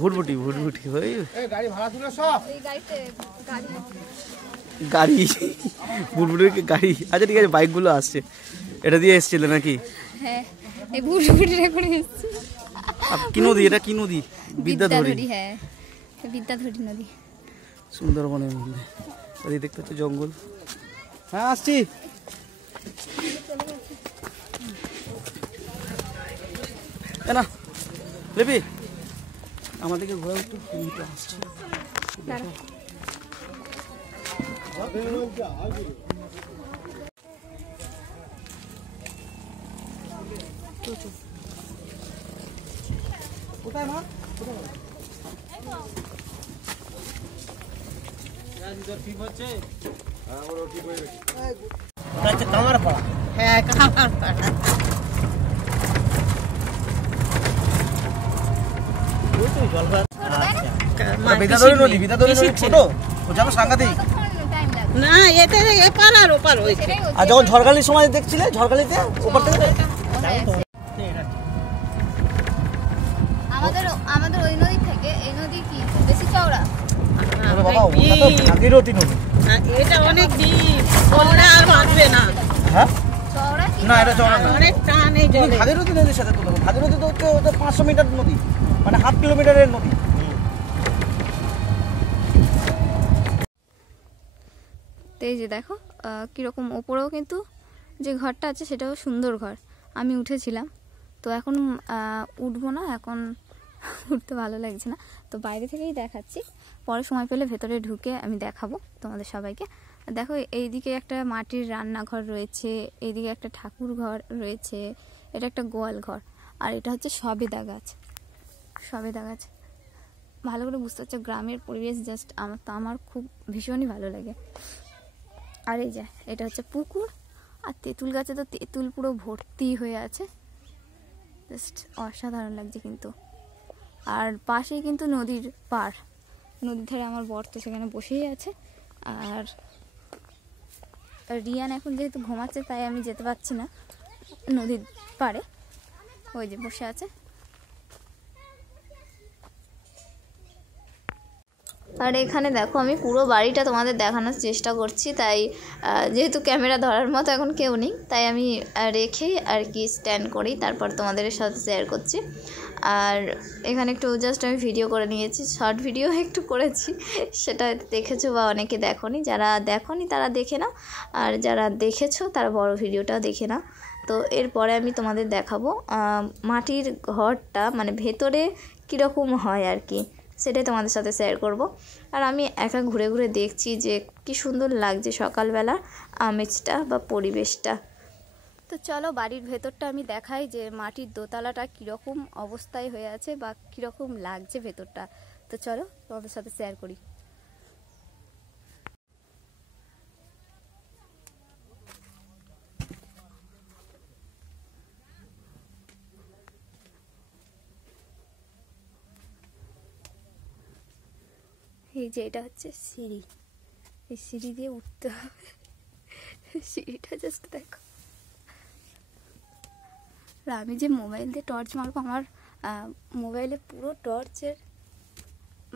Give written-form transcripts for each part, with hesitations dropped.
ভুটভুটি ভুটভুটি ওই গাড়ি ভাড়া তুলে সব গাড়ি ভুটভুটির গাড়ি। আচ্ছা ঠিক আছে, বাইকগুলো আসছে, এটা দিয়ে এসেছিল নাকি? হ্যাঁ, এই ভুটভুটিটা করে এসেছি। কি নদী এটা? কি নদী? বিদ্যাধরী। হ্যাঁ, বিদ্যাধরী নদী, সুন্দরবনের মধ্যে। ওই দেখতে হচ্ছে জঙ্গল। হ্যাঁ আসছি। না লেপি আমাদেরকে ঘোরা একটু আসছে। কোথায় মা? কামারপাড়া। হ্যাঁ, কামারপাড়া। না, এটা এপার আর ওপার হয়েছে। আর যখন ঝড়খালির সময় দেখছিলে, ঝড়খালিতে ওপার থেকে আমাদের ওই নদী থেকে এই নদী কি বেশি চওড়া? ভাগীরথী নদী। এটা অনেক ডিপ, বললে আর বাঁচবে না। হ্যাঁ চওড়া কি না, এটা চওড়া না, অনেক টান এই জলে। ভাগীরথী নদীর সাথে তো দেখো, ভাগীরথী তো হচ্ছে 500 মিটার নদী, মানে 1/2 কিলোমিটারের নদী। তো এই যে দেখো কীরকম, ওপরেও কিন্তু যে ঘরটা আছে সেটাও সুন্দর ঘর। আমি উঠেছিলাম, তো এখন উঠবো না, এখন উঠতে ভালো লাগছে না, তো বাইরে থেকেই দেখাচ্ছি। পরে সময় পেলে ভেতরে ঢুকে আমি দেখাবো তোমাদের সবাইকে। দেখো এইদিকে একটা মাটির রান্নাঘর রয়েছে, এইদিকে একটা ঠাকুর ঘর রয়েছে, এটা একটা গোয়াল ঘর, আর এটা হচ্ছে সবেদা গাছ। সবেদা গাছ ভালো করে বুঝতে হচ্ছে, গ্রামের পরিবেশ জাস্ট আমার খুব ভীষণই ভালো লাগে। আর এই যে এটা হচ্ছে পুকুর, আর তেঁতুল গাছে তো তেঁতুল পুরো ভর্তি হয়ে আছে, জাস্ট অসাধারণ লাগছে কিন্তু। আর পাশেই কিন্তু নদীর পাড়, নদীর ধারে আমার বর তো সেখানে বসেই আছে। আর রিয়ান এখন যেহেতু ঘুমাচ্ছে তাই আমি যেতে পারছি না নদীর পাড়ে, ওই যে বসে আছে। আর এখানে দেখো আমি পুরো বাড়িটা তোমাদের দেখানোর চেষ্টা করছি, তাই যেহেতু ক্যামেরা ধরার মতো এখন কেউ নেই, তাই আমি রেখেই আর কি স্ট্যান্ড করি, তারপর তোমাদের সাথে শেয়ার করছি। আর এখানে একটু জাস্ট আমি ভিডিও করে নিয়েছি, শর্ট ভিডিও একটু করেছি, সেটা দেখেছো বা অনেকে দেখোনি, যারা দেখোনি তারা দেখে নাও, আর যারা দেখেছো তারা বড় ভিডিওটাও দেখে নাও। তো এরপরে আমি তোমাদের দেখাবো মাটির ঘরটা মানে ভেতরে কীরকম হয় আর কি, সেটাই তোমাদের সাথে শেয়ার করব। আর আমি একা ঘুরে ঘুরে দেখছি যে কি সুন্দর লাগছে সকালবেলা আমেজটা বা পরিবেশটা। তো চলো বাড়ির ভেতরটা আমি দেখাই যে মাটির দোতলাটা কীরকম অবস্থায় হয়ে আছে বা কীরকম লাগছে ভেতরটা। তো চলো তোমাদের সাথে শেয়ার করি। এই যে এটা হচ্ছে সিঁড়ি, এই সিঁড়ি দিয়ে উঠতে হবে, সিঁড়িটা জাস্ট দেখো। আর আমি যে মোবাইল দিয়ে টর্চ মারবো, আমার মোবাইলে পুরো টর্চের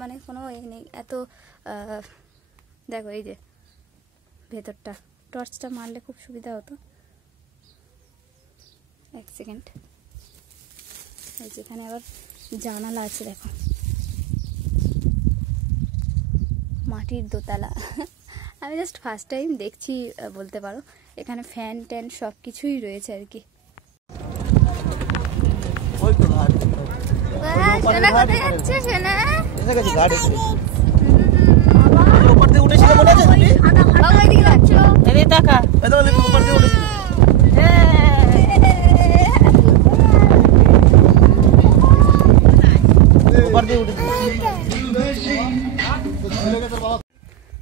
মানে কোনো নেই এত। দেখো এই যে ভেতরটা, টর্চটা মারলে খুব সুবিধা হতো। এক সেকেন্ড, এই যেখানে আবার জানালা আছে দেখো, মাটির দোতলা। আমি জাস্ট ফার্স্ট টাইম দেখছি বলতে পারো, এখানে ফ্যান ট্যান সব কিছুই রয়েছে আর কি।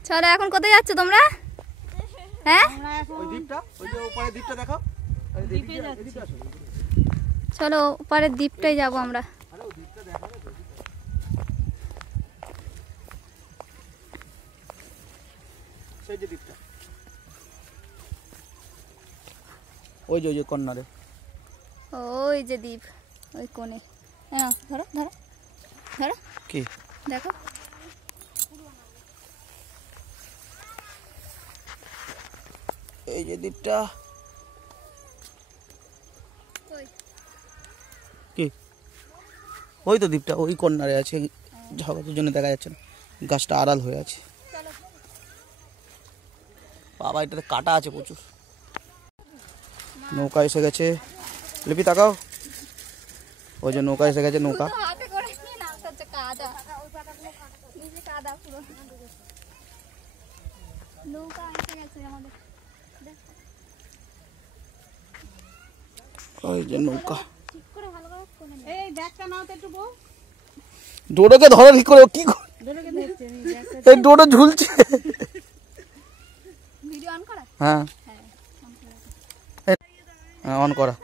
চলো এখন কোথায় যাচ্ছ তোমরা? হ্যাঁ চলো ওপারের দ্বীপটাই যাবো আমরা। ওই যে কর্নারে, ওই যে দ্বীপ, ওই কোণে। হ্যাঁ ধরো ধরো ধরো। কি দেখো এই যে দ্বীপটা কি ওই তো দ্বীপটা ওই কর্নারে আছে, ঝগড়ার জন্য দেখা যাচ্ছে না, গাছটা আড়াল হয়ে আছে। বাবা এটাতে কাটা আছে প্রচুর। নৌকা এসে গেছে, লিপি তাকাও, ওই যে নৌকা এসে গেছে, নৌকা। ওই যে নৌকা, ডোডোকে ধরো ঠিক করে, কি এই ডোডো ঝুলছে। হ্যাঁ অন করা।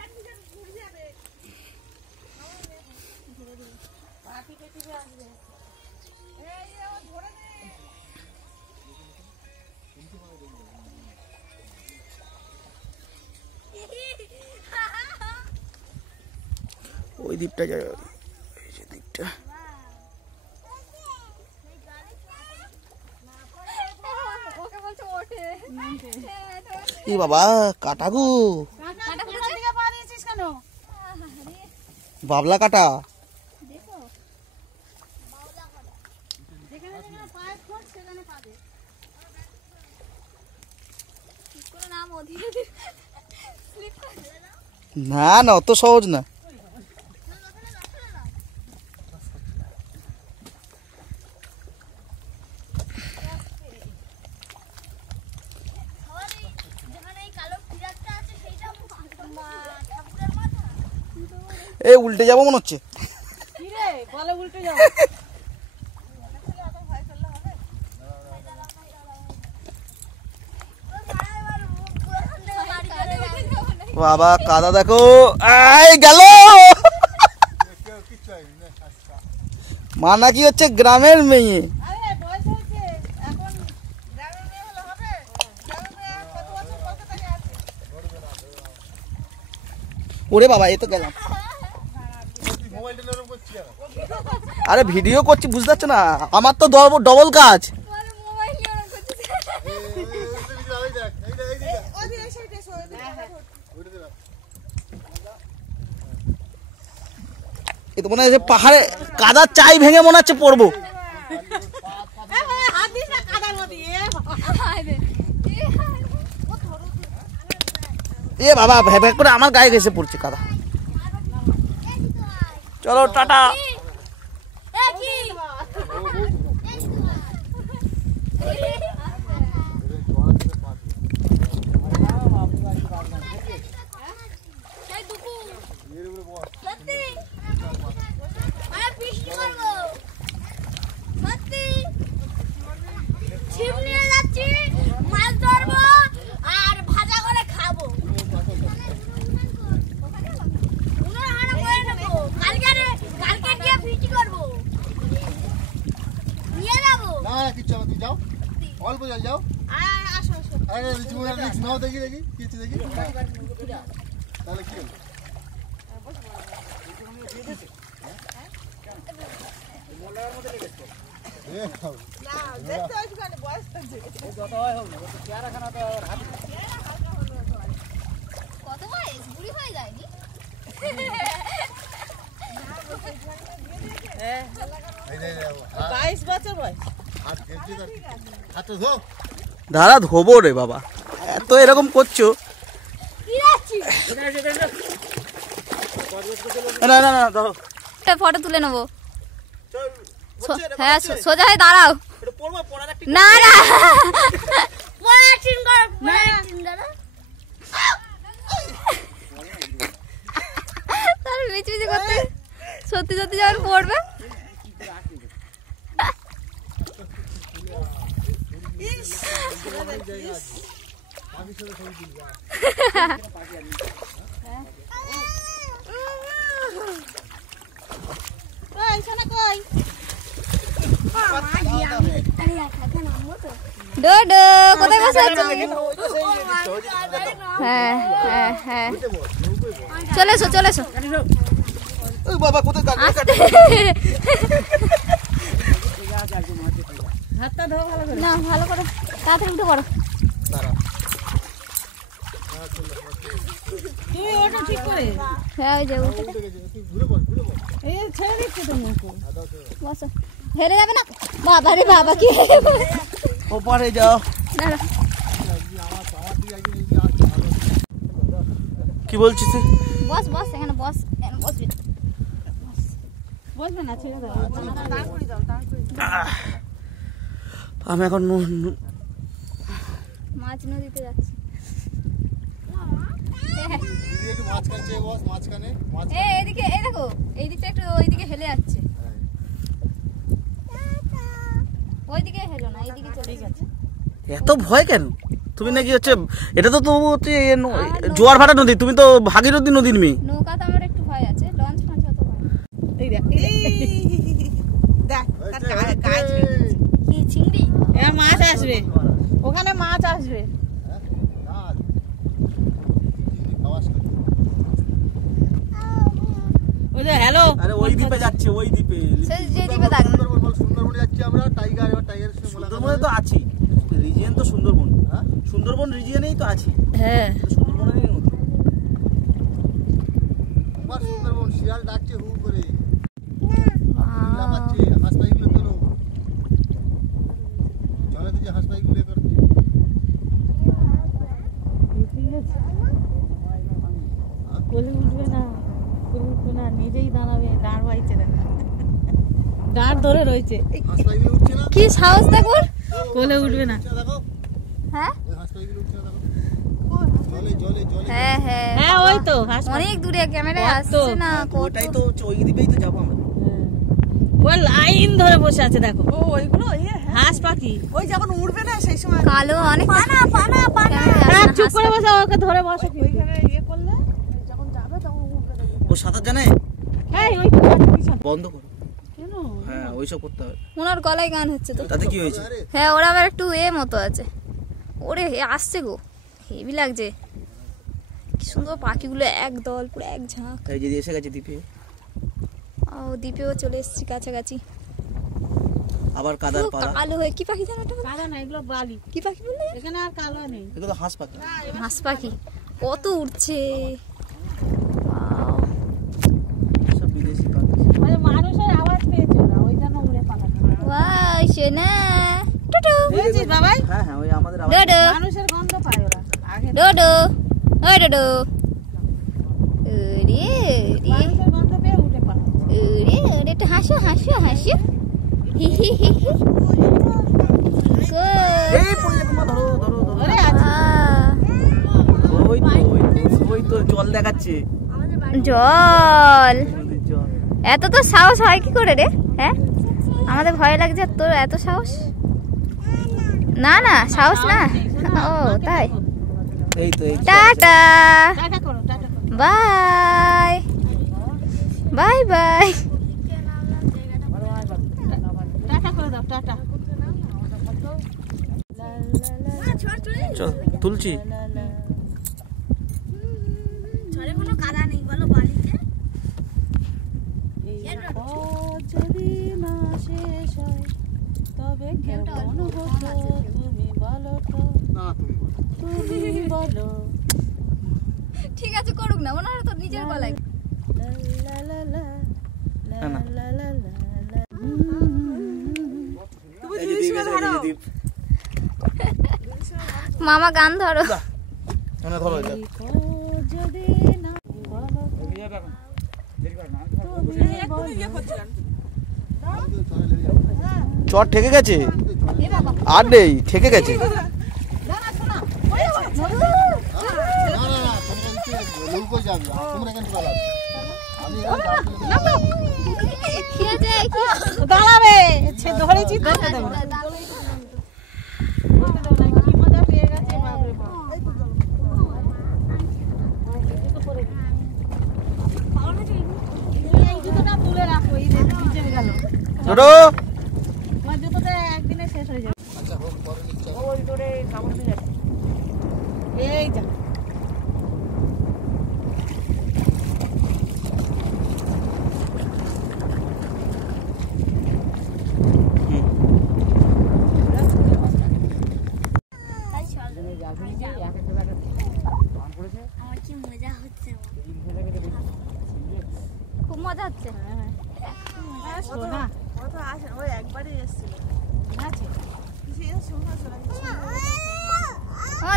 ওই দ্বীপটা যায়, এই যে দ্বীপটা। এ বাবা কাটা গো, বাবলা কাটা। না না অত সহজ না। এ উল্টে যাবো মনে হচ্ছে। বাবা কাদা দেখো, আই গেল। মা নাকি হচ্ছে গ্রামের মেয়ে। ওরে বাবা এই তো গেলাম। আরে ভিডিও করছি বুঝতে পারছো না, আমার তো ডবল কাজ। এ তো মনে হচ্ছে পাহাড়ে কাদার চাই ভেঙে মনে হচ্ছে পড়বো। এ বাবা ভ্যাক করে আমার গায়ে ঘেসে পড়ছে কাদা। চলো টাটা। অল্প জল যাও, আরে রিক্স নাও, দেখি দেখি কিছু দেখি, তাহলে কি হলো? কত বয়স বুড়ি হয়ে যায়নি? দাঁড়া ধোবো রে বাবা, এত এরকম করছো। না না না ধরো, ফটো তুলে নেবো। হ্যাঁ সোজা হয়ে দাঁড়াও। না না তার মিচি মিচি করতে সত্যি সত্যি যখন পড়বে। ডোডো কোথায় বসে আছো? হ্যাঁ হ্যাঁ হ্যাঁ চলে এসো চলে এসো। বাবা কোথায় না ভালো করো, তাড়াতাড়ি উঠে পড়ো। দাঁড়া তুই ওটা ঠিক করে হ্যাঁ ওই যে উঠে উঠে গেছে, তুই ঘুরে পড় ঘুরে পড়। এই ছেড়ে দিচ্ছে তো মুখে। বসো, হেরে যাবে না বাবা রে বাবা, কি ওপারে যাও। দাঁড়া, কি বলছিস তুই? বস বস এখানে বস, এখানে বসবি। বসবে না, ছেড়ে দাও। আমি এখন মাছ নদীতে যাচ্ছি। দিদি একটু মাঝখানে চেয়ে বস, মাঝখানে এদিকে, এই দেখো এই দিকটা একটু ওইদিকে হেলে যাচ্ছে, ওইদিকে হেলো না, এইদিকে চলে গেছে। এত ভয় কেন? তুমি নাকি হচ্ছে, এটা তো তবু হচ্ছে জোয়ার ভাটা নদী, তুমি তো ভাগীরথী নদীর মেয়ে। নৌকা তো আমার একটু ভয় আছে, লঞ্চ ফাঞ্চ অত ভয় না। এই দেখ, দেখ তার কাজ কি চিংড়ি? এবার মাছ আসবে, ওখানে মাছ আসবে। ওই যে হ্যালো, আরে ওই দ্বীপে যাচ্ছে, ওই দ্বীপে। সে যে দিবে দাগ না। সুন্দরবনে যাচ্ছি আমরা, টাইগার, এবার টাইগারের সঙ্গে সুন্দরবনে তো আছি, রিজিয়ন তো সুন্দরবন। সুন্দরবন রিজিয়নেই তো আছি। হ্যাঁ সুন্দরবনেরই নদী। আমার সুন্দরবন শিয়াল ডাকছে হু করে, লাফাচ্ছে, হাঁস পাইগুলো তোলো, জলে তো যে হাঁস পাইগুলো করছে। কোলে উঠবে না, কোলে উঠবে না, নিজেই দাঁড়াবে, দাঁড় বাইছে না, দাঁড় ধরে রয়েছে, হাঁস পাইগুলো উঠছে না, কি সাহস দেখো, কোলে উঠবে না। দেখো হ্যাঁ ওই হাঁস পাইগুলো উঠছে না, দেখো জলে জলে জলে। হ্যাঁ হ্যাঁ হ্যাঁ ওই তো হাঁস, অনেক দূরে ক্যামেরায় কত? আসছে না, ওটাই তো হচ্ছে, ওই দ্বীপেই তো যাবো আমরা। ওই লাইন ধরে বসে আছে দেখো, ও ওইগুলো হাঁস পাখি। ওই যখন উঠবে না সেই সময় কালো অনেক পানা পানা পানা। হ্যাঁ, চুপ করে বসে, ওকে ধরে বসে। ওইখানে ইয়ে করলে যখন যাবে তখন উঠবে দেখবে। ও সাঁতার জানে? হ্যাঁ ওই তো গাছের পিছনে। বন্ধ করো। কেন? হ্যাঁ ওইসব করতে হবে। ওনার গলায় গান হচ্ছে তো। তাতে কি হয়েছে? হ্যাঁ ওরা আবার একটু মতো আছে। ওরে আসছে গো, হেভি লাগছে, কি সুন্দর পাখিগুলো এক দল, পুরো এক ঝাঁক। এই যে এসে গেছে দ্বীপে। ও দ্বীপেও চলে এসেছি কাছাকাছি। আবার কাদার পুরো পাড়া। কালো হয়ে, কি পাখি জানো এটা? কালো না, এগুলো বালি। কি পাখি বললে? এখানে আর কালো নেই। এগুলো তো হাঁস পাখি। হাঁস পাখি কত উঠছে। সব বিদেশি পাখি। ওই মানুষের আওয়াজ পেয়েছে ওরা, ওই জন্য উড়ে পালাচ্ছে। ওয়াও সোনা টুটু বুঝেছিস বাবাই? হ্যাঁ হ্যাঁ, ওই আমাদের আবার ডোডো মানুষের গন্ধ পায় ওরা আগে। ডোডো ওই ডোডো ওরে ওরে মানুষের গন্ধ পেয়ে উঠে পালাচ্ছে। ওরে ওরে, একটু হাসো হাসো হাসো, হি হি হি হি। এই পড়ে যাবে, মা ধরো ধরো ধরো। ওরে আছে। ওই তো জল দেখাচ্ছে, জল, নদীর জল। এত তো সাহস হয় কি করে রে? হ্যাঁ আমাদের ভয় লাগছে, তোর এত সাহস? না না সাহস না। ও তাই, এই তো এই টাটা টাটা করো, টাটা করো। Bye bye bye. টাটা করে দাও, টাটা। চল তুলছি। যদি না শেষ হয় তবে কেমন হতো তুমি বলো তো, না তুমি বলো। তুমি বলো। ঠিক আছে করুক না, ওনারা তো নিজের গলায়। লা লা লা লা না, না। লা লা লা লা। এই যে দ্বীপ এসে গেছে, এই যে দ্বীপ। মামা গান ধরো। না ধরো এটা। যদি না বলো তো, তুমি বলো। চট ঠেকে গেছে, আর নেই, ঠেকে গেছে। না না না, তোমরা নৌকো যাবে, আর তোমরা কেন পালাবে? আমি কি আছে? দাঁড়াবে, সে ধরেছি তো দেবো না। কি মজা পেয়ে গেছে, বাপরে বাপ। এই জুতোটা তুলে রাখো, এই যে নিচে গেল। ডোডো আমার জুতোটা একদিনে শেষ হয়ে যাবে। আচ্ছা হোক, পরে নিচ্ছি। ওই করে কাপড় দিয়ে যাচ্ছে। এই যা।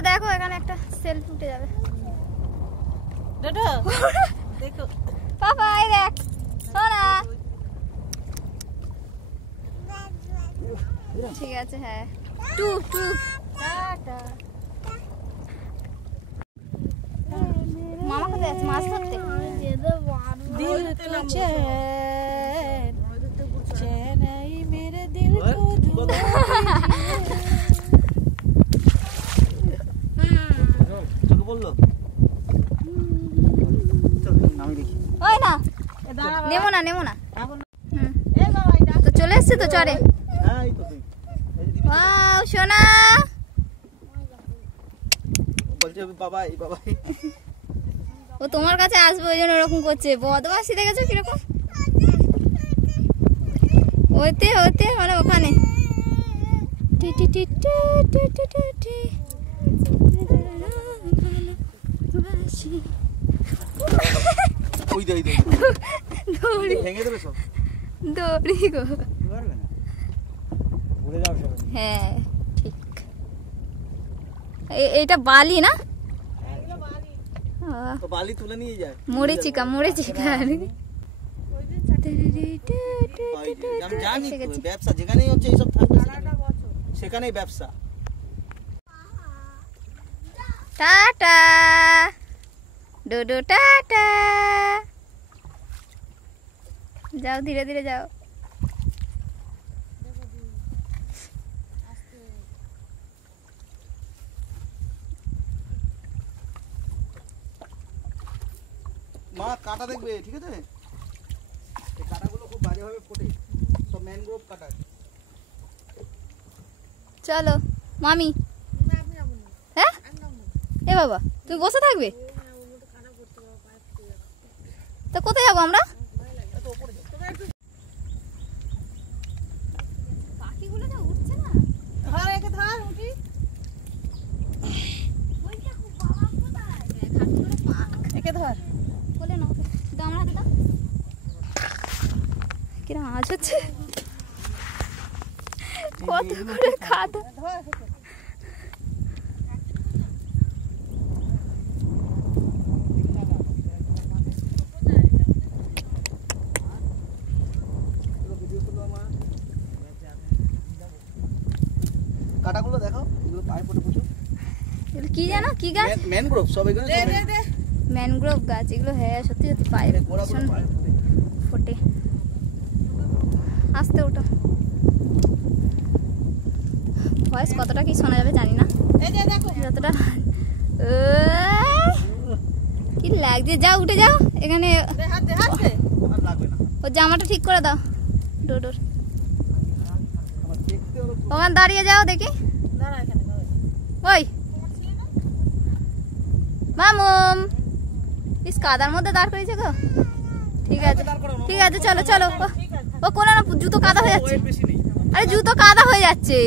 দেখো এখানে একটা সেল উঠে যাবে। ডোডো দেখো পাপা এই দেখ সোনা। ঠিক আছে হ্যাঁ টু টু টাটা। মামা কোথায় আছে মাছ ধরতে? दिल को चैन चैन आई मेरे दिल को তোকে বললো আমি দেখি ওই না নেমো না তো চলে এসছে তো চরে। হ্যাঁ এই তো তুই ওয়াও সোনা বলছে বাবা এই বাবা ও তোমার কাছে আসবে ওই জন্য ওরকম করছে। বদমাশি দেখেছো কিরকম ওইতে ওইতে মানে ওখানে ওই দে দৌড়ি ভেঙে দেবে সব দৌড়ি গো। পারবে না উড়ে যাও সব। হ্যাঁ ঠিক এইটা বালি না তো বালি তুলে নিয়ে যায় মরিচিকা আমি জানি তো, ব্যবসা যেখানেই হচ্ছে এইসব থাকবে সেখানেই ব্যবসা। টাটা ডোডো টাটা যাও ধীরে ধীরে যাও। মা কাটা দেখবে ঠিক আছে, এই কাটাগুলো খুব বাজেভাবে ফোটে, সব ম্যানগ্রোভ কাটা। চলো মামি। হ্যাঁ এ বাবা তুমি বসে থাকবে তো কোথায় যাবো আমরা? পাখিগুলো যা উঠছে না। ধর একে ধর উঠি একে ধর বলে না দাও আমরা হাতে দাও কিরম আওয়াজ হচ্ছে কত করে খাতা। কাটাগুলো দেখো, এগুলো পায়ে ফোটে প্রচুর। এগুলো কি জানো কি গাছ? ম্যানগ্রোভ সব এগুলো। ম্যানগ্রোভ গাছ এগুলো। হ্যাঁ সত্যি সত্যি পায়ে ভীষণ ফোটে। আস্তে ওঠো, ভয়েস কতটা কি শোনা যাবে জানি না, যতটা কি লাগছে। যাও উঠে যাও, এখানে ও জামাটা ঠিক করে দাও ডোডোর। ওখানে দাঁড়িয়ে যাও দেখি। ওই মামুম ইস কাদার মধ্যে দাঁড় করেছে গো। ঠিক আছে ঠিক আছে চলো চলো। ও কোনো না জুতো কাদা হয়ে যাচ্ছে। আরে জুতো কাদা হয়ে যাচ্ছে।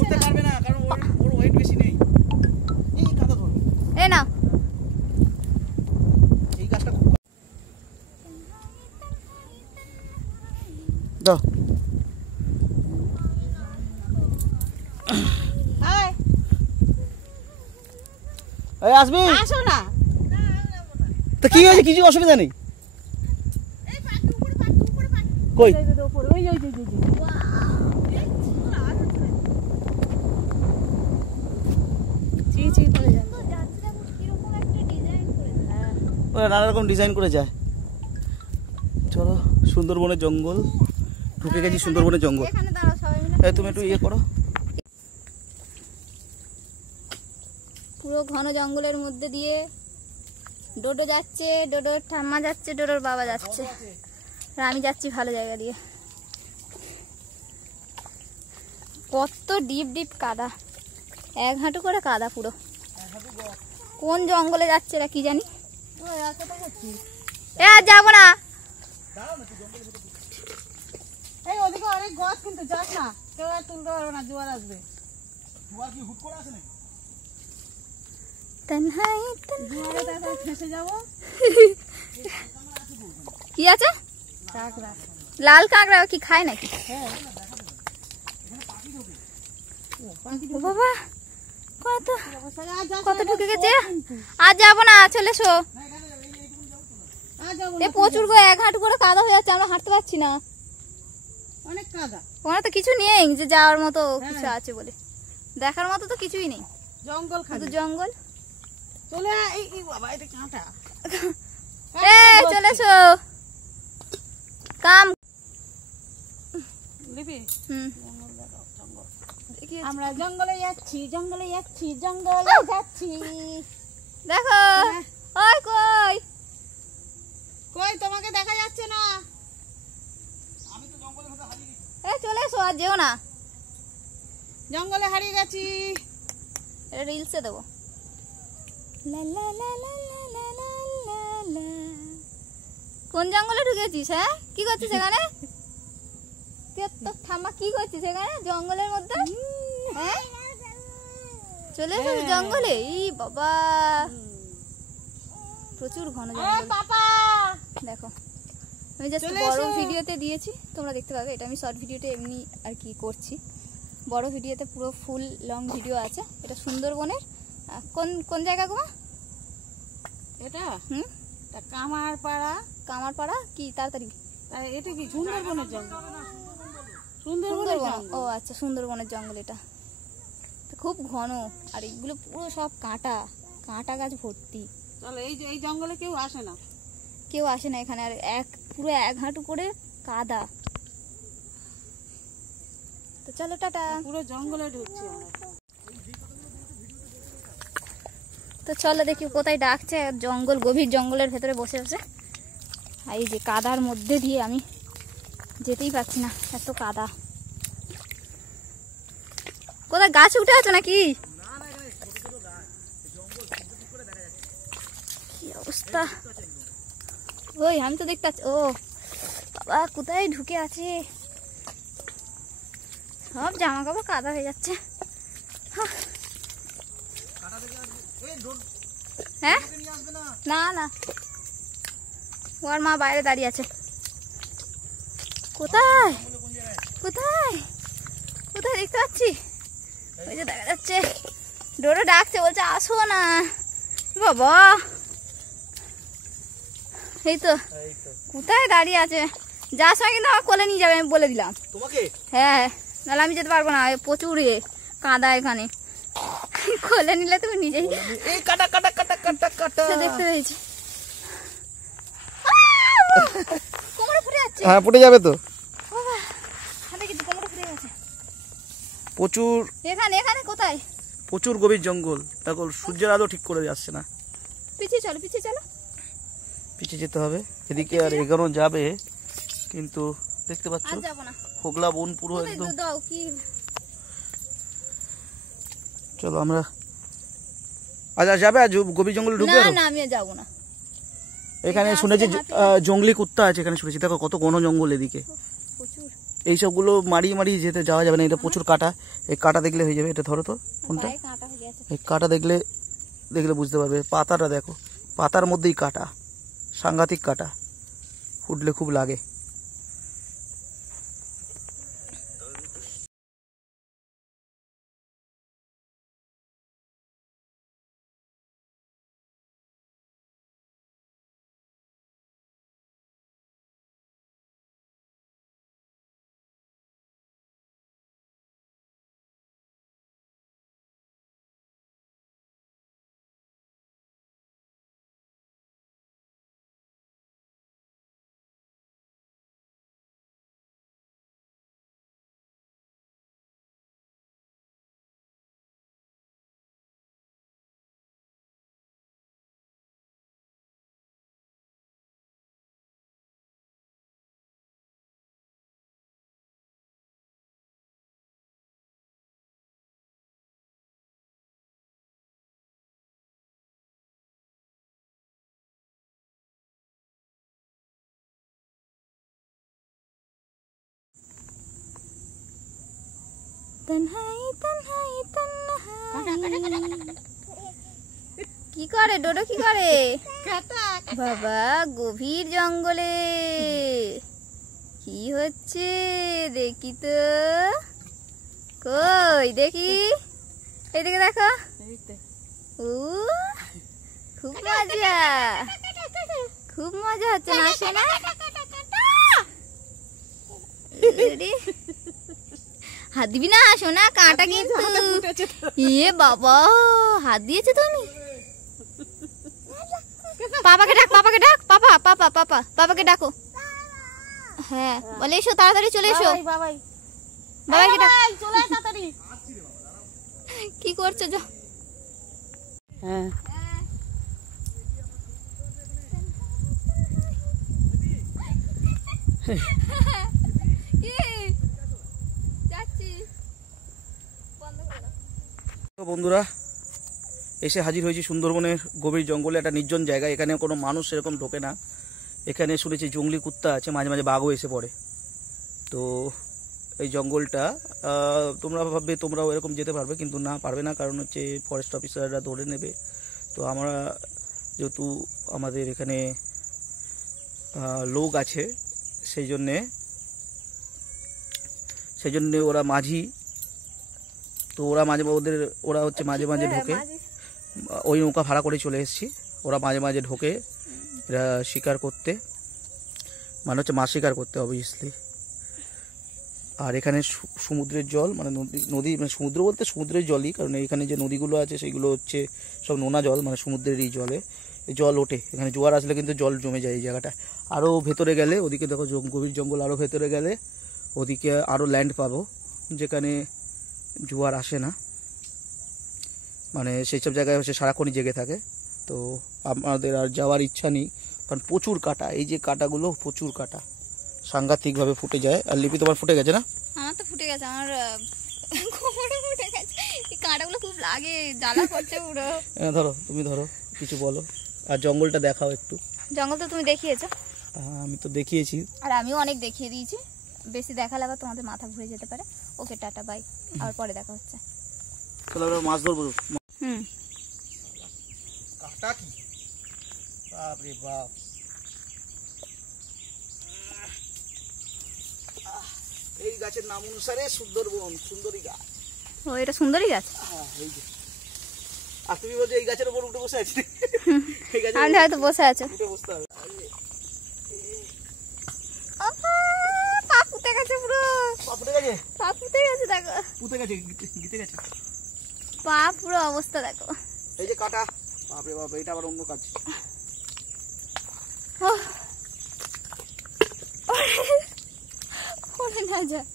উঠতে পারবে না কারণ ওর ওয়েট বেশি নেই। এই কাটা ধরো, এই নাও। এই গাছটা খুব দাও। এই আসবি? আসো না তো কি হয়েছে? কিছু অসুবিধা নেই। কই ওরা নানা রকম ডিজাইন করে যায়। চলো সুন্দরবনের জঙ্গল ঢুকে গেছি। সুন্দরবনের জঙ্গল। এখানে দাঁড়াও সবাই মিলে। এই তুমি একটু ইয়ে করো। পুরো ঘন জঙ্গলের মধ্যে দিয়ে ডোডো যাচ্ছে, ডোডোর ঠাম্মা যাচ্ছে, ডোডোর বাবা যাচ্ছে, আর আমি যাচ্ছি ভালো জায়গা দিয়ে। কত ডিপ ডিপ কাদা, এক হাঁটু করে কাদা পুরো। কোন জঙ্গলে যাচ্ছে এরা কি জানি। এ আর যাবো না। এই ওদিকে অনেক গাছ কিন্তু যাস না, কেউ আর তুলতে পারবে না, জোয়ার আসবে। তন্হাই জোয়ারে তারপর ফেসে যাবো। কি আছে? কাকড়া লাল কাঁকড়া কি খায় নাকি? ও বাবা কত ঢুকে গেছে। আর যাবো না, চলে এসো। প্রচুর গো, এক হাঁটু করে কাদা হয়ে যাচ্ছে, আমরা হাঁটতে পারছি না। অনেক কাদা, ওখানে তো কিছু নেই যে যাওয়ার মতো কিছু আছে বলে, দেখার মতো তো কিছুই নেই, জঙ্গল শুধু জঙ্গল। চলে এই বাবা, এটা কাঁটা। চলে এসো কাম। আমরা জঙ্গলে যাচ্ছি, জঙ্গলে যাচ্ছি, জঙ্গলে যাচ্ছি। দেখো ওই কই কই তোমাকে দেখা যাচ্ছে না। চলে এসো, আর যেও না, জঙ্গলে হারিয়ে গেছি। এটা রিলসে দেবো। কোন জঙ্গলে ঢুকেছিস? হ্যাঁ, কি করছিস এখানে? থামা, কি করছিস এখানে জঙ্গলের মধ্যে? হ্যাঁ, চলে এসো জঙ্গলে। এই বাবা, প্রচুর ঘন জঙ্গল। দেখো, আমি জাস্ট বড় ভিডিওতে দিয়েছি, তোমরা দেখতে পাবে। এটা আমি শর্ট ভিডিওতে এমনি আর কি করছি, বড় ভিডিওতে পুরো ফুল লং ভিডিও আছে। এটা সুন্দরবনের কোন কোন জায়গা গো? এটা কামারপাড়া। কামারপাড়া কি তাড়াতাড়ি? এটা কি সুন্দরবনের জঙ্গল? সুন্দরবন, ও আচ্ছা, সুন্দরবনের জঙ্গল। এটা খুব ঘন, আর এগুলো পুরো সব কাঁটা, কাঁটা গাছ ভর্তি। চলো, এই জঙ্গলে কেউ আসে না, কেউ আসে না এখানে। আর পুরো এক হাঁটু করে কাদা। তো চলো টাটা। পুরো জঙ্গলে ঢুকছি আমরা। তো চলো দেখি কোথায় ডাকছে। জঙ্গল, গভীর জঙ্গলের ভেতরে বসে বসে। আর এই যে কাদার মধ্যে দিয়ে আমি যেতেই পারছি না, এত কাদা। কোথায় গাছে উঠে আছো নাকি? কি অবস্থা! ওই আমি তো দেখতে পাচ্ছি। ও বাবা, কোথায় ঢুকে আছে, সব জামা কাপড় কাদা হয়ে যাচ্ছে। হ্যাঁ, না না, ওর মা বাইরে দাঁড়িয়ে আছে। কোথায় কোথায় কোথায় দেখতে পাচ্ছি? ওই যে দেখা যাচ্ছে, ডোরে ডাকছে, বলছে আসো না। বাবা, এই তো কোথায় দাঁড়িয়ে আছে। যার সময় কিন্তু আমার কোলে নিয়ে যাবে, আমি বলে দিলাম তোমাকে। হ্যাঁ, নাহলে আমি যেতে পারবো না, প্রচুর কাদা এখানে। কোলে নিলে তুমি নিজেই কাটা কাটা কাটা কাটা কাটা দেখতে পেয়েছি। কোমরে ফুটে যাচ্ছে। হ্যাঁ, ফুটে যাবে তো। দেখেছি কোমরে ফুটে গেছে। প্রচুর এখানে এখানে কোথায়? প্রচুর গভীর জঙ্গল। দেখো, সূর্যের আলো ঠিক করে যাচ্ছে না। পিছিয়ে চলো, পিছিয়ে চলো। পিছিয়ে যেতে হবে, এদিকে আর এগোনো যাবে, কিন্তু দেখতে পাচ্ছ আর যাবো না। হোগলা বন পুরো কোথায় একদম। দাও কি? চলো আমরা আচ্ছা যাবে, আজ গভীর জঙ্গলে ঢুকবে। না না, আমি যাবো না। এখানে শুনেছি জঙ্গলি কুত্তা আছে এখানে, শুনেছি। দেখো কত ঘন জঙ্গল এদিকে। প্রচুর এইসবগুলো মারিয়ে মারিয়ে যেতে যাওয়া যাবে না, এটা প্রচুর কাটা। এই কাটা দেখলে হয়ে যাবে। এটা ধরো তো কোনটা, গায়ে কাঁটা হয়ে গেছে। এই কাটা দেখলে দেখলে বুঝতে পারবে। পাতাটা দেখো, পাতার মধ্যেই কাটা, সাংঘাতিক কাটা, ফুটলে খুব লাগে। তন্হাই তন্হাই তন্হাই। কি করে ডোডো, কি করে? বাবা, গভীর জঙ্গলে কি হচ্ছে দেখি তো, কই দেখি। এইদিকে দেখো। এই তো। ও খুব মজা, খুব মজা হচ্ছে না শোনা? হাত দিবি না শোনা, কাঁটা কিন্তু। ইয়ে বাবা, হাত দিয়েছে তুমি। পাপাকে ডাক, পাপাকে ডাক, পাপা পাপা পাপা পাপাকে ডাকো। হ্যাঁ বলে এসো, তাড়াতাড়ি চলে এসো। বাবাই বাবাকে ডাক। চলে আয় তাড়াতাড়ি। কি করছো যা? হ্যাঁ তো বন্ধুরা, এসে হাজির হয়েছি সুন্দরবনের গভীর জঙ্গলে, একটা নির্জন জায়গা। এখানে কোনো মানুষ সেরকম ঢোকে না। এখানে শুনেছি জঙ্গলি কুত্তা আছে, মাঝে মাঝে বাঘও এসে পড়ে। তো এই জঙ্গলটা তোমরা ভাববে তোমরাও এরকম যেতে পারবে, কিন্তু না, পারবে না। কারণ হচ্ছে ফরেস্ট অফিসাররা ধরে নেবে। তো আমরা যেহেতু আমাদের এখানে লোক আছে, সেই জন্যে ওরা মাঝি, তো ওরা ওরা হচ্ছে মাঝে মাঝে ঢোকে। ওই নৌকা ভাড়া করে চলে এসেছি। ওরা মাঝে মাঝে ঢোকে এরা শিকার করতে, মানে হচ্ছে মাছ শিকার করতে অবভিয়াসলি। আর এখানে সমুদ্রের জল, মানে নদী, মানে সমুদ্র বলতে সমুদ্রের জলই, কারণ এখানে যে নদীগুলো আছে সেইগুলো হচ্ছে সব নোনা জল, মানে সমুদ্রেরই জলে জল ওঠে। এখানে জোয়ার আসলে কিন্তু জল জমে যায় এই জায়গাটা। আরও ভেতরে গেলে, ওদিকে দেখো গভীর জঙ্গল, আরও ভেতরে গেলে ওদিকে আরও ল্যান্ড পাবো যেখানে জোয়ার আসে না, মানে সেই সব জায়গায় হচ্ছে সারাক্ষণই জেগে থাকে। তো আমাদের আর যাওয়ার ইচ্ছা নেই, কারণ প্রচুর কাঁটা। এই যে কাঁটাগুলো, প্রচুর কাঁটা, সাংঘাতিকভাবে ফুটে যায়। আর লিপি, তোমার ফুটে গেছে না? আমার তো ফুটে গেছে, আমার কোমরে ফুটে গেছে। এই কাঁটাগুলো খুব লাগে, জ্বালা করছে পুরো। ধরো, তুমি ধরো, কিছু বলো। আর জঙ্গলটা দেখাও একটু। জঙ্গল তো তুমি দেখিয়েছো। আমি তো দেখিয়েছি, আর আমিও অনেক দেখিয়ে দিয়েছি। বেশি দেখালে আবার তোমাদের মাথা ঘুরে যেতে পারে। ওকে টাটা বাই, আর পরে দেখা হচ্ছে। তাহলে আমরা মাছ ধরবো। হুম, কাঁটা কি, বাপ রে বাপ। এই গাছের নাম অনুসারে সুন্দরবন, সুন্দরী গাছ। ও এটা সুন্দরী গাছ। হ্যাঁ, এই যে। আর তুমি বলছো এই গাছের উপর উঠে বসে আছি? এই গাছের আমি হয়তো বসে আছো। উঠে বসতে হবে। পা পুঁতে গেছে পুরো। পা ফুটে গেছে, পা পুঁতে গেছে দেখো, পুঁতে গেছে, গিতে গেছে। পা পুরো অবস্থা দেখো। এই যে কাঁটা, বাপরে বাপ, এটা আবার অন্য কাজ। পড়ে না যায়।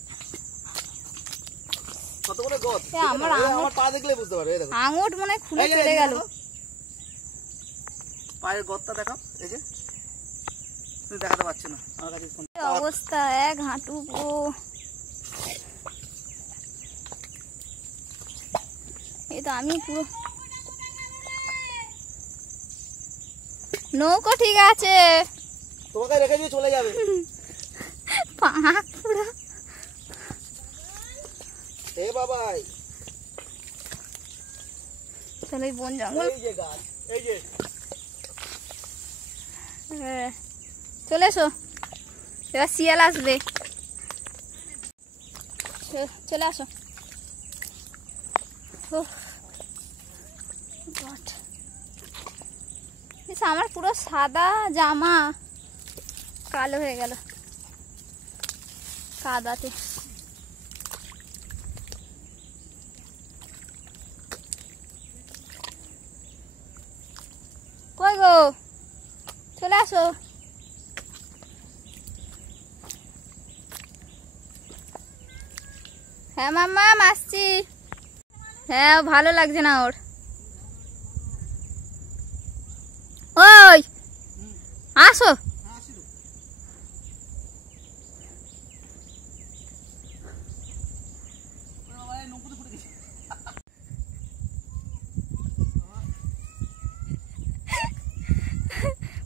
কত বড় গদ! আমার আমার পা দেখলে বুঝতে পারবে। এই দেখো, আঙুট মনে হয় খুলে চলে গেল। পায়ের গদটা দেখাও। এই যে তুমি দেখাতে পারছো না আমার কাছে। অবস্থা এক হাঁটু পুরো। এই তো আমি পুরো। নৌকো ঠিক আছে, তোমাকে রেখে দিয়ে চলে যাবে। পাক পুরো। এ বাবাই, তাহলে এই বন জঙ্গল। এই যে গাছ, এই যে। হ্যাঁ, চলে এসো, এবার শিয়াল আসবে। চলে আসো। আমার পুরো সাদা জামা কালো হয়ে গেল কাদাতে। কই গো, চলে আসো। হ্যাঁ মাম্মা আসছি। হ্যাঁ, ভালো লাগছে না ওর। ওই আসো।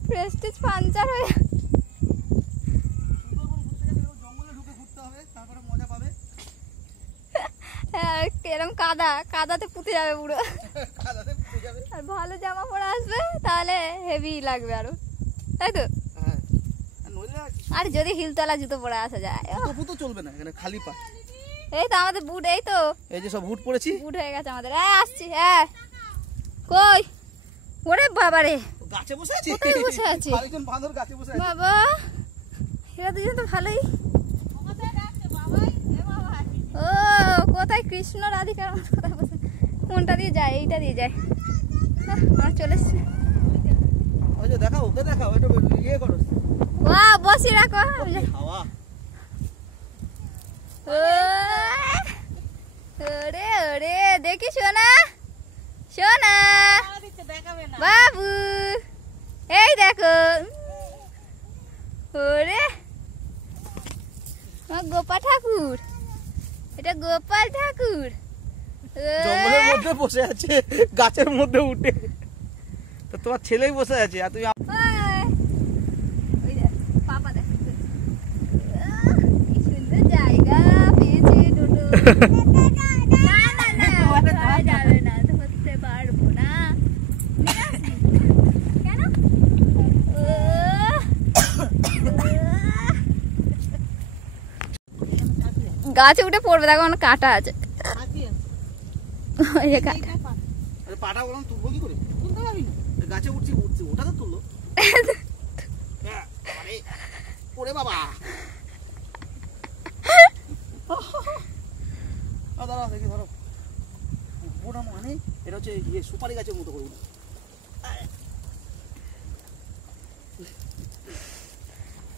প্রেস্টিজ পাঞ্চার হয়ে। জঙ্গলে ঢুকে ঘুরতে হবে, তারপরে মজা পাবে। হ্যাঁ, এরকম কাদাতে পুঁতে যাবে পুরো। কাদাতে পুড়ে যাবে। আর ভালো জামা পরে আসবে, তাহলে হেভি লাগবে আরো, তাই তো? হ্যাঁ, আর নইলে আর কি? আর যদি হিলতলা জুতো পরে আসা যায়, জুতো চলবে না, এখানে খালি পা। এই তো আমাদের বুট, এই তো এই যে সব হুট পড়েছি। বুট হয়ে গেছে আমাদের। হ্যাঁ আসছি। হ্যাঁ কই? ওরে বাবা রে, গাছে বসে আছি। কোথায় বসে আছি? আরেকজন বাঁদর গাছে বসে আছে। বাবা এরা দুজন তো ভালোই। ও কোথায় কৃষ্ণ রাধিকার মতো কোথায় বসে? কোনটা দিয়ে যায়? এইটা দিয়ে যায়। আমার চলে এসছে। ওই যে দেখাও, ওকে দেখাও, একটু ইয়ে করো। ওয়া বসি রাখো। হাওয়া। ওরে ওরে দেখি সোনা, সোনা বাবু, এই দেখো। ওরে গোপাল ঠাকুর, এটা গোপাল ঠাকুর। জঙ্গলের মধ্যে বসে আছে, গাছের মধ্যে উঠে। তো তোমার ছেলেই বসে আছে আর তুমি ওই দেখ, পাপা দেখ কি সুন্দর জায়গা পেয়েছে ডোডো। না না না ধরা যাবে না, ধরতে পারবো না। কেন? গাছে উঠে পড়বে, দেখো অনেক কাঁটা আছে। ওই যে কাঁটা। পাটা বললাম তুলবো কি করে? গাছে উঠছি উঠছি, ওটা তো তুললো। ওরে বাবা, দাঁড়াও দেখি, ধরো। ওটা মানে এটা হচ্ছে ইয়ে সুপারি গাছের মতো করে।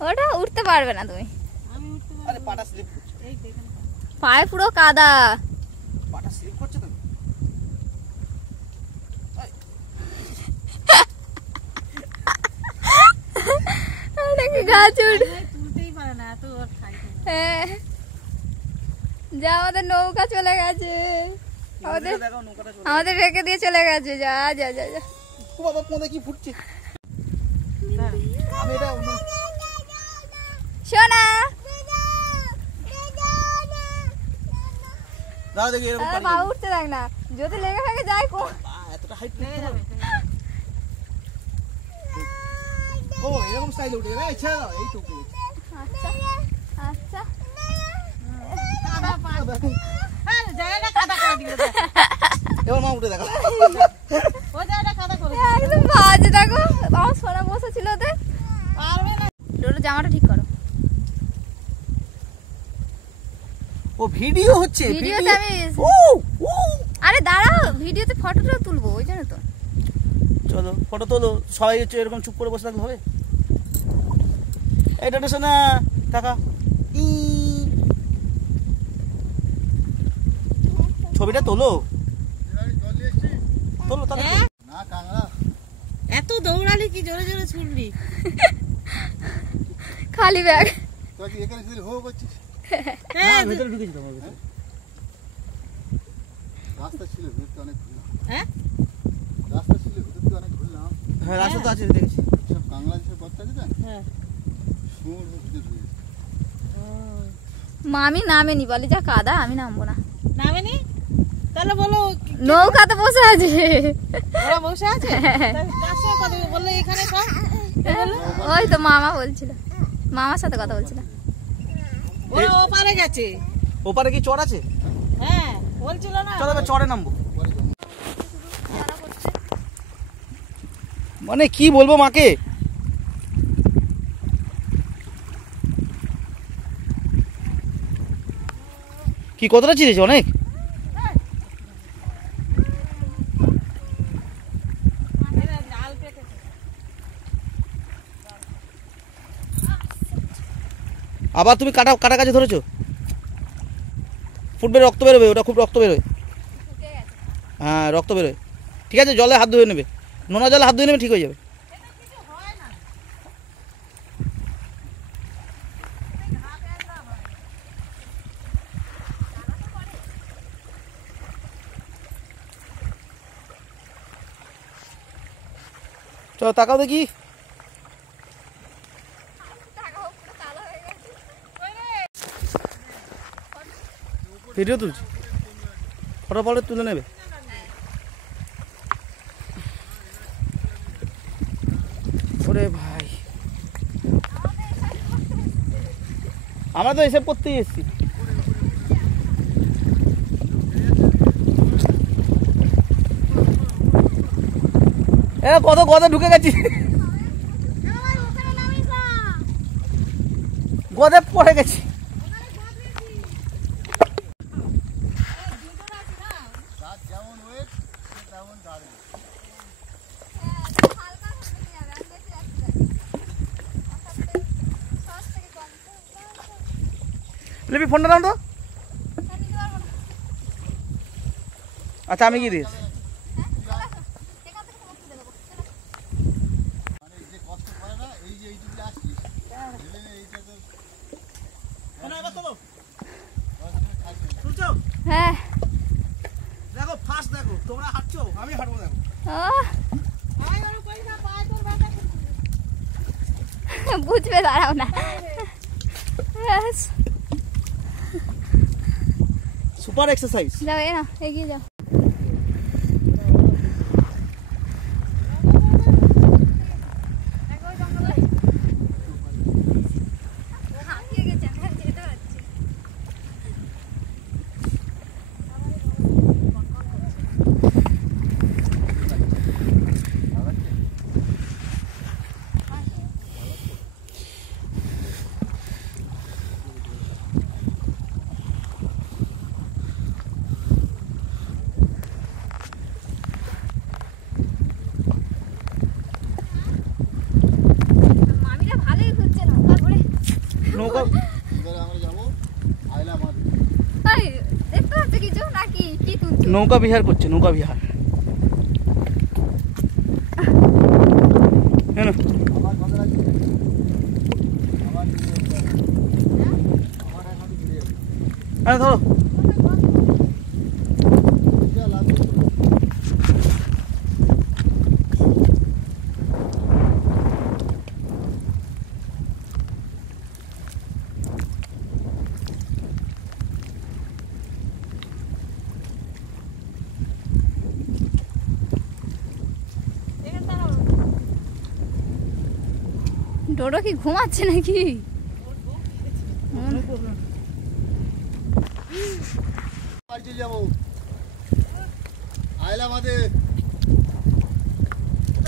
ওটা উঠতে পারবে না তুমি। আরে পাটা স্লিপ করছে, পায়ে পুরো কাদা। পাটা স্লিপ করছে তো। গাছ উঠে তুলতেই পারে না, এত ওর খাই। হ্যাঁ, যা আমাদের নৌকা চলে গেছে, আমাদের দেখাও নৌকাটা। আমাদের রেখে দিয়ে চলে গেছে। যা যা যা যা। ও বাবা, কোনে কি ফুটছে? আমি এটা সোনা দাঁড়া দেখি এরকম পানি। বাবা উঠতে দেখ না, যদি লেগে ফেগে যায় কোন। এতটা হাইট করতে হবে। ও এরকম স্টাইলে উঠে গেছে। এই ছেড়ে দাও, এই তো উঠে গেছে। আচ্ছা আচ্ছা জায়গাটা কাদা করে দিল। এবার মা উঠে দেখা। ও জায়গাটা কাদা করে একদম বাজে। দেখো আমার সোনা বসেছিল ওতে। পারবে না। ডোডো জামাটা ঠিক করো। ও ভিডিও হচ্ছে, ভিডিওতে আমি ও ও আরে দাঁড়াও, ভিডিওতে ফটোটাও তুলবো, ওই জন্য তো। চলো ফটো তোলো। সবাই হচ্ছে এরকম চুপ করে বসে থাকলে হবে? এইটা তো শোনা টাকা। ছবিটা তোলো, তোলো তাহলে। না কাংড়া এত দৌড়ালি কি জোরে জোরে ছুটলি? খালি ব্যাগ। তুই কি এখানে শুধু হো করছিস? হ্যাঁ ভিতরে ঢুকেছি তোমার ভিতরে। রাস্তা ছিল ভিতরে অনেক ঘুরলাম। হ্যাঁ রাস্তা ছিল ভিতরে অনেক ঘুরলাম। হ্যাঁ রাস্তা তো আছে, দেখেছি। সব কাংড়া যেসব করতে আছে না, হ্যাঁ। সুর ভিতরে ঢুকে মামি নামেনি, বলে যা কাদা, আমি নামবো না। নামেনি? তাহলে বলো নৌকাতে বসে আছে। ওরা বসে আছে? তাহলে কার সঙ্গে কথা বললে? এখানে সব ওই তো মামা বলছিল, মামার সাথে কথা বলছিল। ওরা ওপারে গেছে। ওপারে কি চড় আছে? হ্যাঁ বলছিল না। চলো এবার চড়ে নামবো। মানে কি বলবো মাকে? কি কতটা চিড়েছে? অনেক। এরা জাল পেতেছে। আবার তুমি কাটা কাটা কাছে ধরেছো? ফুটবে, রক্ত বেরোবে, ওটা খুব রক্ত বেরোয়। হ্যাঁ রক্ত বেরোয়। ঠিক আছে, জলে হাত ধুয়ে নেবে, নোনা জলে হাত ধুয়ে নেবে, ঠিক হয়ে যাবে। চলো তাকাও দেখি। ভিডিও তুলছি, ফটো ফটো তুলে নেবে। ওরে ভাই, আমরা তো এসব করতেই এসছি। এ কত গদে ঢুকে গেছি, গদে পড়ে গেছি। যার যেমন ওয়েট সে তেমন গাড়বে। লিপি ফোনটা নাও তো। আচ্ছা আমি কি দিস মানে যে কষ্ট করে না, এই যে এইটুকু আসছিস এইটা তো শুনছো? হ্যাঁ দেখো ফার্স্ট দেখো, তোমরা হাঁটছো আমি হাঁটবো দেখো। বুঝবে দাঁড়াও না। Super exercise. যাও এ না এগিয়ে যাও। নৌকা এবারে আমরা যাবো আইলা মাঠ। দেখতে পাচ্ছ কিছু নাকি কি তুলছো? নৌকা বিহার করছে, নৌকা বিহার। হ্যাঁ না আমার কথা রাখছি, আমার আমার এখন ঘুরে যাবে। আরে ধরো যা লাগবে ডোডো কি ঘুমাচ্ছে নাকি? বাড়ি চলে যাবো আইলা মাঠে।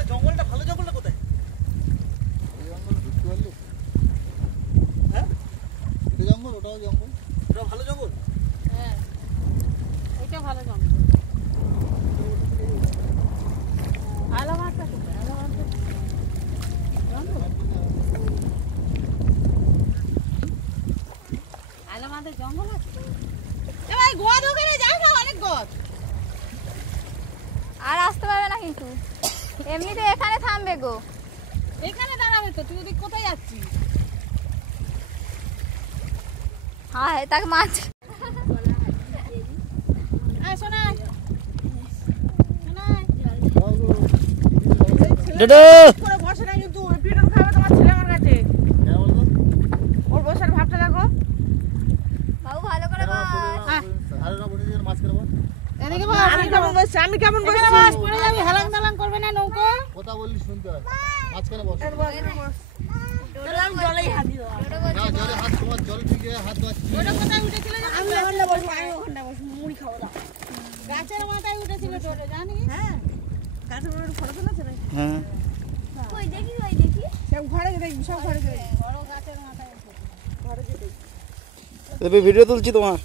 জঙ্গলটা ভালো, জঙ্গলটা কোথায়? এই জঙ্গল ঢুকতে পারলে? হ্যাঁ এটা জঙ্গল, ওটাও জঙ্গল। ওটা ভালো জঙ্গল। হ্যাঁ এটা ভালো জঙ্গল। আলামাটা কোথায়? আলামাটা জঙ্গল। আলামাতে জঙ্গল আছে। এ ভাই গোয়া দোকানে যাও না, অনেক গছ। আর আসতে পারবে না কিন্তু, এমনিতে এখানে থামবে গো। এখানে দাঁড়াবে তো, তুই ওদিক কোথায় যাচ্ছিস? হ্যাঁ তাকে মাছ। আয় শোনাই শোনাই ডোডো করে বসে না, কিন্তু পিটন খাবে তোমার ছেলে আমার কাছে। হ্যাঁ বলতো ওর বসার ভাবটা দেখো। বাবু ভালো করে বস। আরে না বলে দিয়ে মাছ করবো। এদিকে বস। আমি কেমন বসছি? আমি কেমন বসছি? পড়ে যাবি, হেলাং দালাং করবে না নৌকো। কথা বললি শুনতে হয়, মাঝখানে বস। জলেই হাত দিও। না জলে হাত, তোমার জল থেকে হাত ধোয়াচ্ছি। ওটা কোথায় উঠেছিল জানো? আমি ওখানে বসবো, আমি ওখানে বসবো, মুড়ি খাবো দাও। গাছের মাথায় উঠেছিল টোটো, জানিস? হ্যাঁ গাছের মাথায় ফটো তুলেছে নাকি? হ্যাঁ কই দেখি কই দেখি। সব ঘরে দেখবি, সব ঘরে দেখবি। বড় গাছের মাথায় উঠেছে। ঘরে দেখবি। এবার ভিডিও তুলছি তোমার।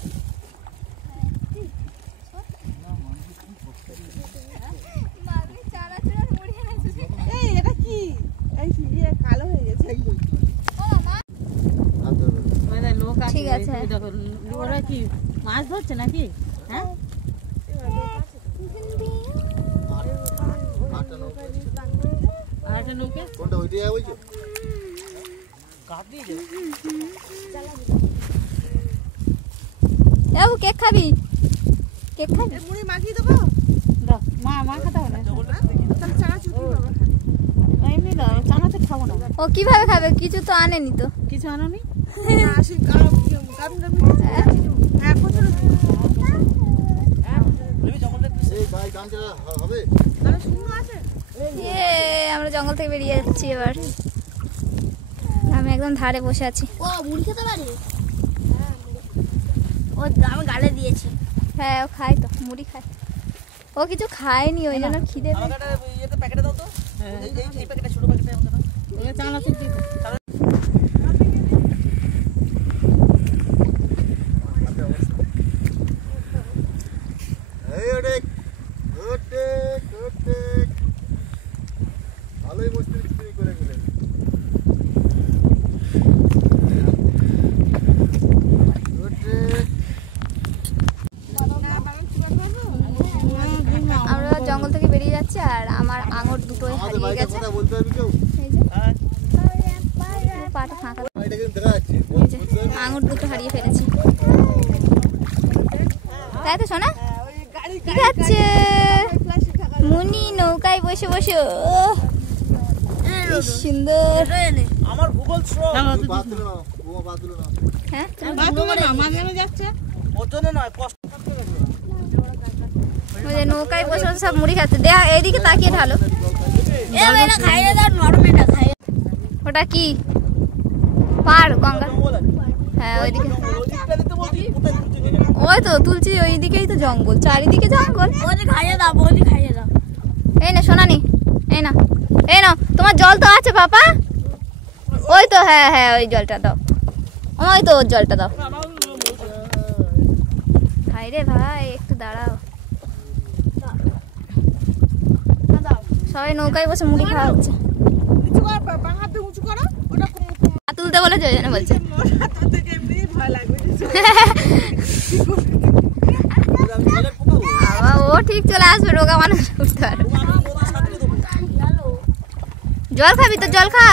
মাগি চারা চারা মুড়ি এনেছে। এই এটা কি? এই ইয়ে কালো হয়ে গেছে। ও মা হাত ধরবে। ওই লোক আছে, ঠিক আছে। এই দেখো, ওরা কি মাছ ধরছে নাকি? হ্যাঁ হাতটা নাও। আর একটা নৌকে কোনটা ওইটা যাবে বলছো? বাবু কেক খাবি? কেক খাবি? মুড়ি মাখিয়ে দেবো। দাও মা, মা খাতে হবে না। তাহলে চানাচুর কি করবে? এমনি দাও, চানাচুর খাবো না। ও কিভাবে খাবে? কিছু তো আনেনি তো। কিছু আনোনি? আসি কারণ হ্যাঁ প্রচুর। এই ভাই গান চালা হবে? তাহলে শুকনো আছে? আমরা জঙ্গল থেকে বেরিয়ে যাচ্ছি এবার। আমি একদম ধারে বসে আছি। ও মুড়ি খেতে পারে? ও আমি গালে দিয়েছি। হ্যাঁ ও খাই তো, মুড়ি খায়। ও কিছু খায়নি ওই জন্য খিদে পেয়েছে। আমাকে একটা ইয়েতে প্যাকেটে দাও তো, এই প্যাকেটে, ছোট প্যাকেটে আমাকে দাও। ওকে চানাচুর দিই। এই ওটেক ওটেক ওটেক ভালোই মস্তি বিক্রি করে গেলেন। আমরা জঙ্গল থেকে বেরিয়ে যাচ্ছি আর আমার আঙুর দুটোই হারিয়ে গেছে। কথা বলতে হবে কেউ? এই যে পাটা ফাঁকা, এটা কিন্তু দেখা যাচ্ছে। এই যে আঙুর দুটো হারিয়ে ফেলেছি। তাই তো শোনা ঠিক আছে। মুনি নৌকায় বসে বসে কি সুন্দর। আমার ভূগোল শ্রম বাদ দিল না, বোমা বাদ দিল না। হ্যাঁ মাঝে যাচ্ছে ওর জন্য নয়, কষ্ট। ওই যে নৌকায় বসে বসে সব মুড়ি খাচ্ছে। দেখ এইদিকে তাকিয়ে ঢালো। ওটা কি পার গঙ্গা? হ্যাঁ ওইদিকে, ওই তো তুলছি, ওইদিকেই তো জঙ্গল, চারিদিকে জঙ্গল। এই না সোনানি, এই না, এই না, তোমার জল তো আছে পাপা। ওই তো, হ্যাঁ হ্যাঁ ওই জলটা দাও, ওই তো ওর জলটা দাও। ভাই রে ভাই একটু দাঁড়াও। সবাই নৌকায় বসে মুড়ি খাওয়া হচ্ছে। তুলতে বলেছে ওই জন্য বলছে। ও ঠিক চলে আসবে, রোগা মানুষ উঠতে পারবে। জল খাবি তো জল খা।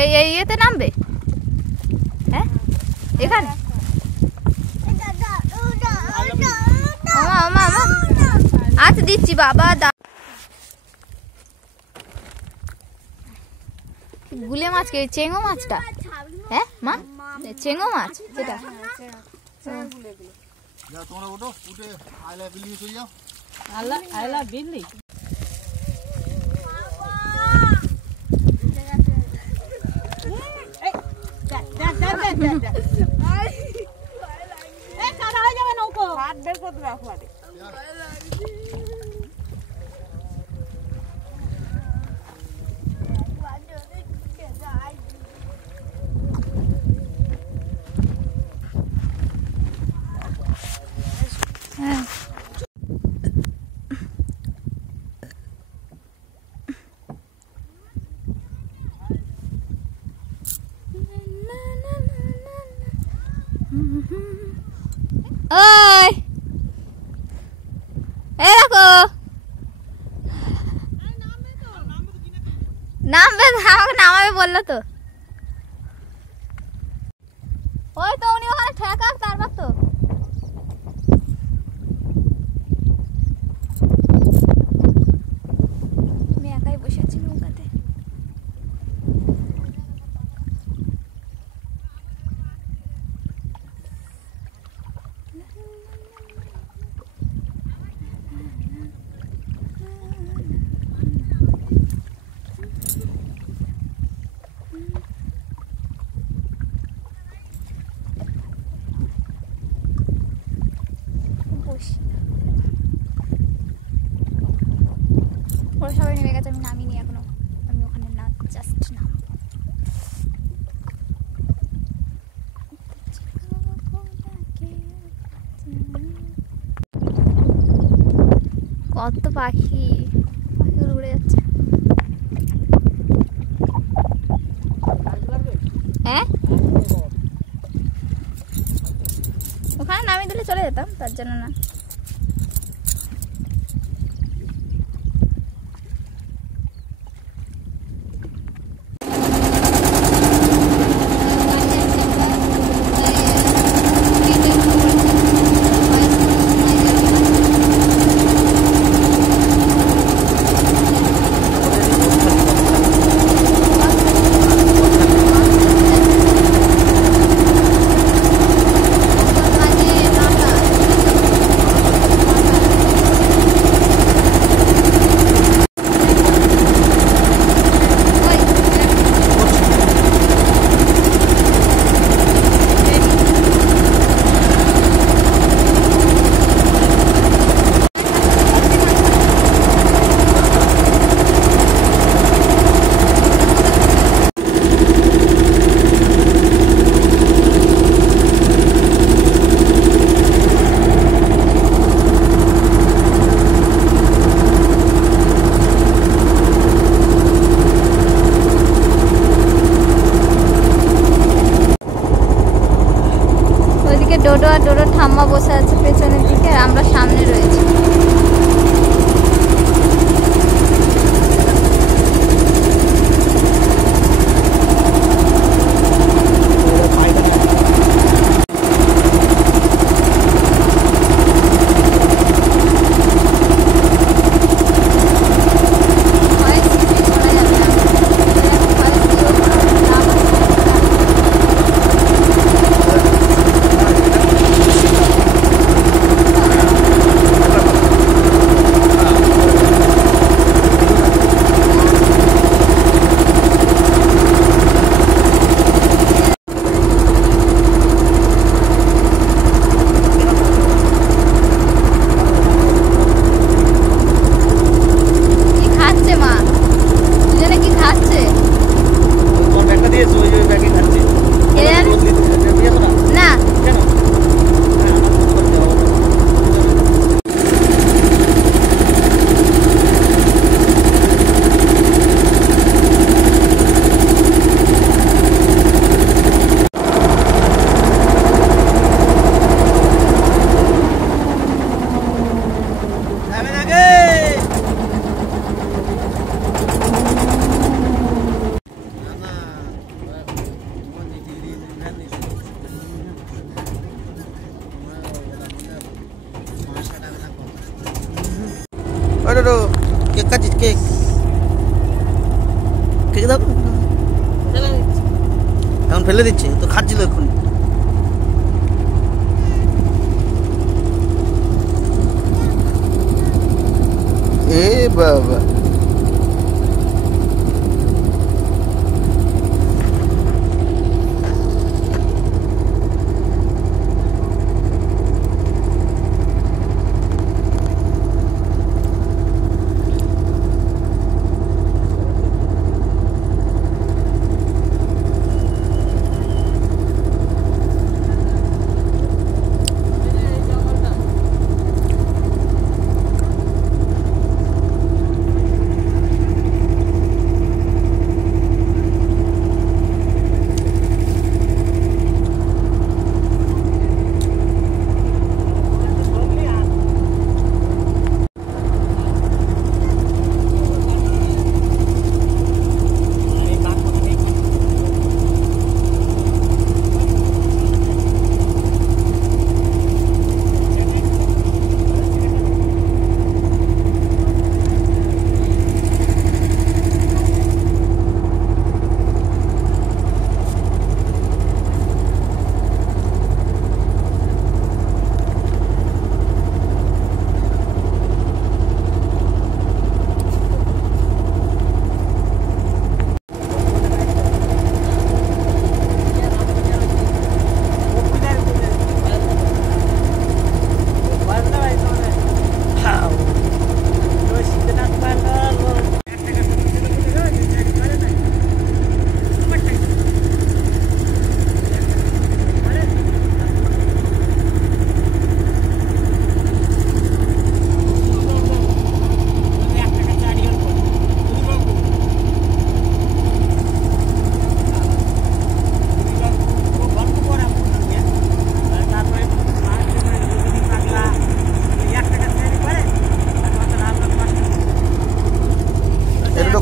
এই ইয়েতে নামবে? হ্যাঁ এখানে আচ্ছা দিচ্ছি বাবা। গুলে মাছ কে? চেঙ্গো মাছটা? হ্যাঁ মা, চেঙ্গো মাছ যেটা। যা তোমরা ওঠো, উঠে আইলা বিলিয়ে চলে যাও। আইলা বিল্লি ওই এই দেখো নামবে, আমাকে নামাবে বললো তো। ওই তো উনি ওখানে ঠেকাক, তারপর তো আমি একাই বসে আছি নৌকাতে। ওরা সবাই নেমে গেছে, আমি নামিনি এখনো। আমি ওখানে না জাস্ট নাম। কত পাখি, পাখিগুলো উড়ে যাচ্ছে। হ্যাঁ ওখানে নামিয়ে দিলে চলে যেতাম, তার জন্য না। ডোডো আর ডোডোর ঠাম্মা বসে আছে পেছনের দিকে, আর আমরা সামনে রয়েছি। কেক খাচ্ছিস? কেক কেক দাও, এখন ফেলে দিচ্ছে তো, খাচ্ছিল এখন। এ বাবা,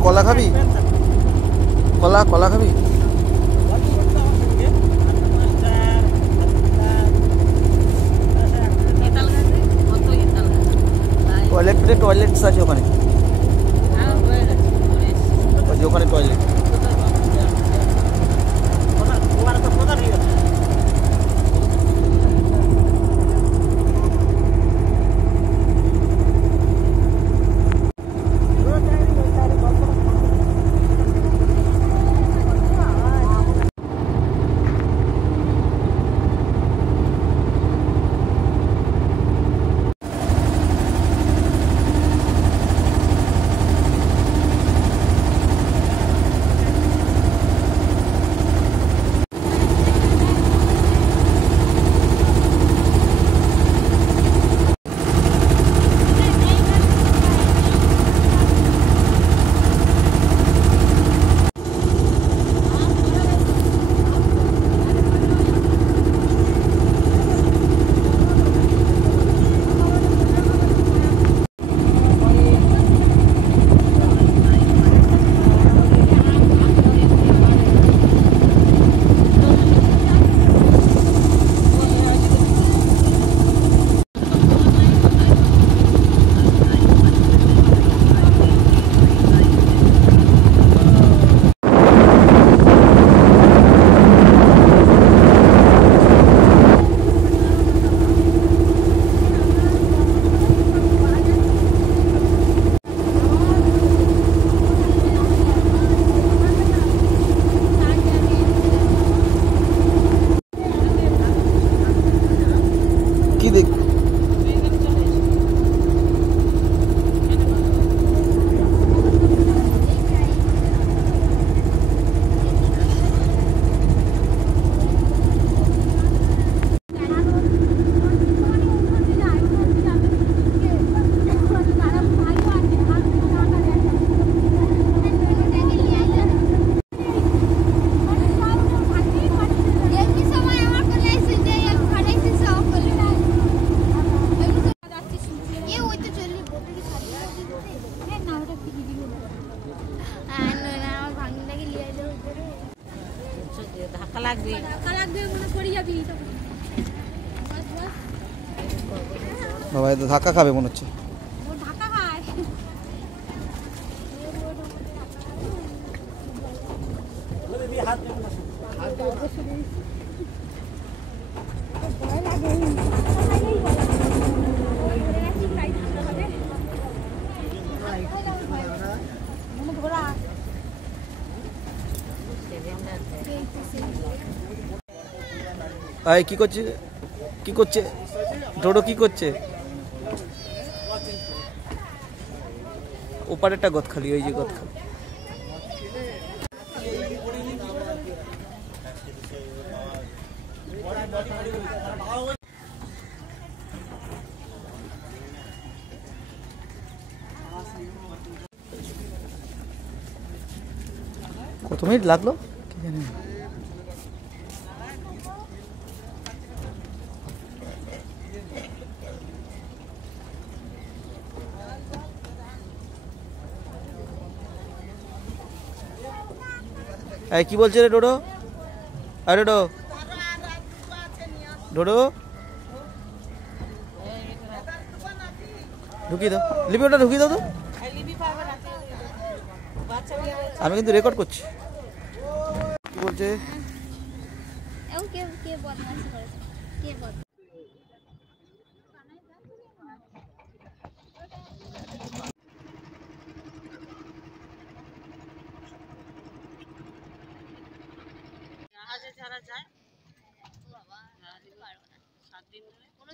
কলা খাবি? কলা কলা খাবি? টয়লেট আছে ওখানে, ওখানে টয়লেট। সবাই তো ধাক্কা খাবে মনে হচ্ছে। ও ধাক্কা খায়। আয় কি করছে, কি করছে ডোডো, কি করছে? ওপারেরটা গদ খালি, ওই যে গদ খালি। কত মিনিট লাগলো কি জানি না। এই কি বলছে রে ডোডো? আরে ডোডো, ডোডো ঢুকিয়ে দাও, লিপি ওটা ঢুকিয়ে দাও তো। আমি কিন্তু রেকর্ড করছি। কি বলছে? এও কে কে বদমাশি করেছে, কে বদমাশি? জাহাজে যারা যায় বাবা, 7 দিন ধরে কোনো